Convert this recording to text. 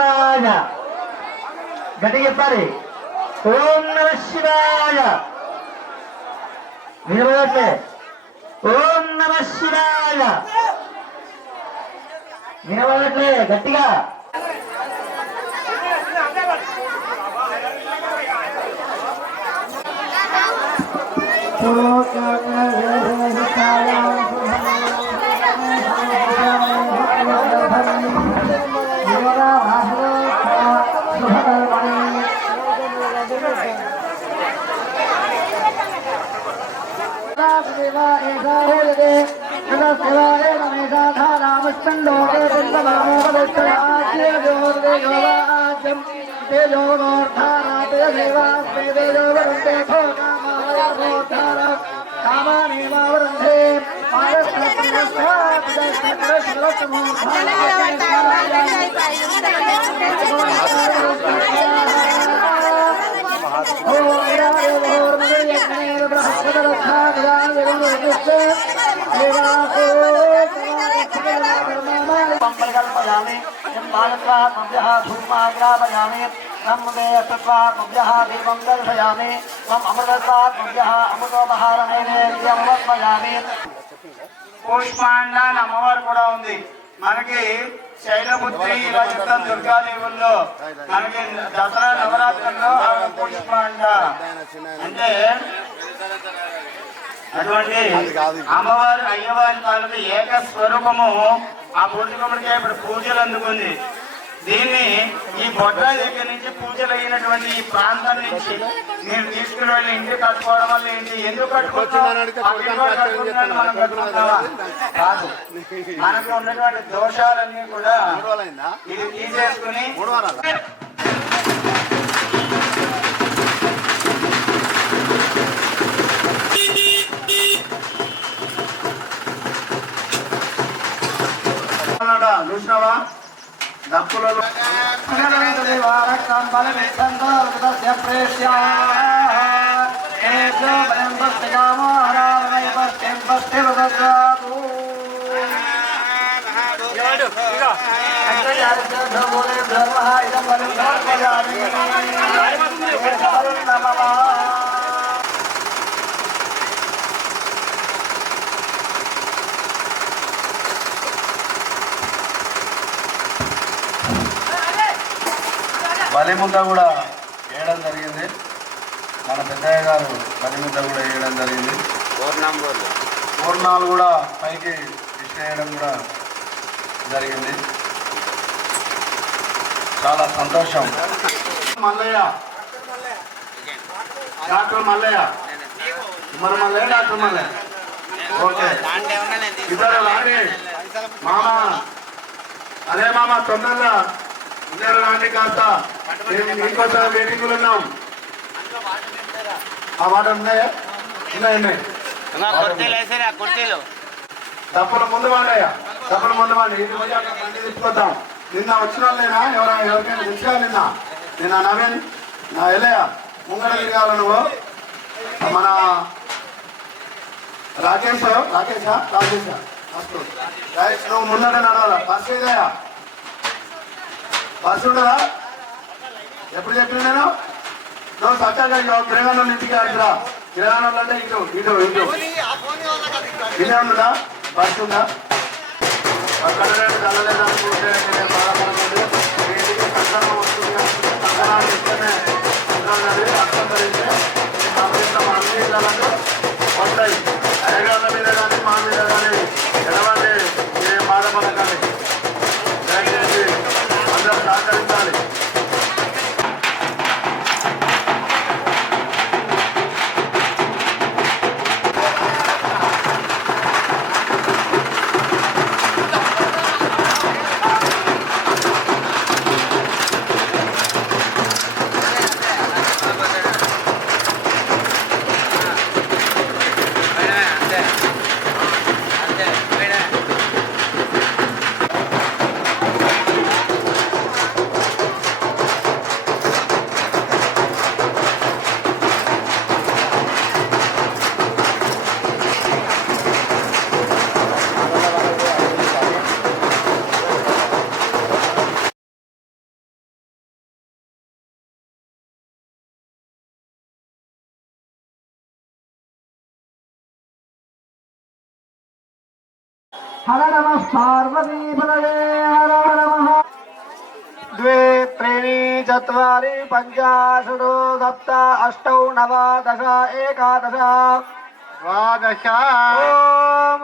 శివాయ. గట్టిగా చెప్పాలి. ఓం నమ శివాయ. వినబడట్లే? ఓం నమ శివాయ. వినబడట్లే? గట్టిగా भूमाग्रापयामि दीपं दर्शयामि अमृतोपहारनैवेद्यमर्पयामि पुष्पांडान अम्मवारु కూడా ఉంది మనకి శైలపుత్రి ఇలా చెప్తాం దుర్గాదేవుల్లో మనకి దసరా నవరాత్రుల్లో పుష్పాండ అంటే అటువంటి అమ్మవారు అయ్యవారి తాలూకు ఏక స్వరూపము ఆ పూజకుడికే ఇప్పుడు పూజలు అందుకుంది. దీన్ని ఈ బొడ్ల దగ్గర నుంచి పూజలు అయినటువంటి ఈ ప్రాంతం నుంచి నేను తీసుకుని వెళ్ళి ఇంటి కట్టుకోవడం వల్ల ఏంటి, ఎందుకు కట్టుకుంటున్నాను మనం కట్టుకుంటామా కాదు. మనకు ఉన్నటువంటి దోషాలన్నీ కూడా ఇది తీసేసుకుని చూసినావా దప్పులలో బలిముద్ద కూడా వేయడం జరిగింది. మన పెద్దయ్య గారు బలిముద్ద కూడా వేయడం జరిగింది. పూర్ణాలు కూడా పైకి విసిరేయడం కూడా జరిగింది. చాలా సంతోషం. మల్లయ్య డాక్టర్ మల్లయ్య మన మల్లయ్య డాక్టర్ మల్లయ్య ఓకే ఇద్దరు లాంటి మామ అదే మామ తొందరగా ఇద్దరు లాంటి కాస్త ఇంకోసారి వెయిటింగ్లు ఉన్నాం. ఆ వాటర్ ఉన్నాయా? ఉన్నాయి. డబ్బుల ముందు వాడయ్యా, డబ్బుల ముందు వాడి ఇంటి పోయి అక్కడ బండి తీసుకొద్దాం. నిన్న వచ్చిన వాళ్ళైనా ఎవరికైనా తెచ్చుకోవాలి. నిన్న నవీన్ నా వెళ్ళయ్య ముంగడ తిరగాల నువ్వు. మన రాకేషా నువ్వు ముందట నడవాలా. బస్సు ఏదయ్యా? బస్సు ఉండదా? ఎప్పుడు చెప్పిన నేను నువ్వు చక్కగా గిరగాణం ఇంటికి ఆడుతురా. గిరగాణంలో అంటే ఇటు ఇదే ఉందా? బస్సు ఉందా? అక్కడ చల్లలేదనుకుంటే బాధపడుతుంది. ఇంటికి కష్టంగా వస్తుంది. కష్టనాలు ఇస్తేనే అర్థం కలిగితే అన్ని ఇళ్ళకు వస్తాయి. అయ్యగాళ్ళ మీద కానీ మా మీద కానీ ఎడవండి ఏ బాధపడకండి. దయచేసి అందరూ సహకరించాలి. हर नमः पार्वतीपतये हर नमः। 2 3 4 5 6 7 8 9 10 11 12 ओम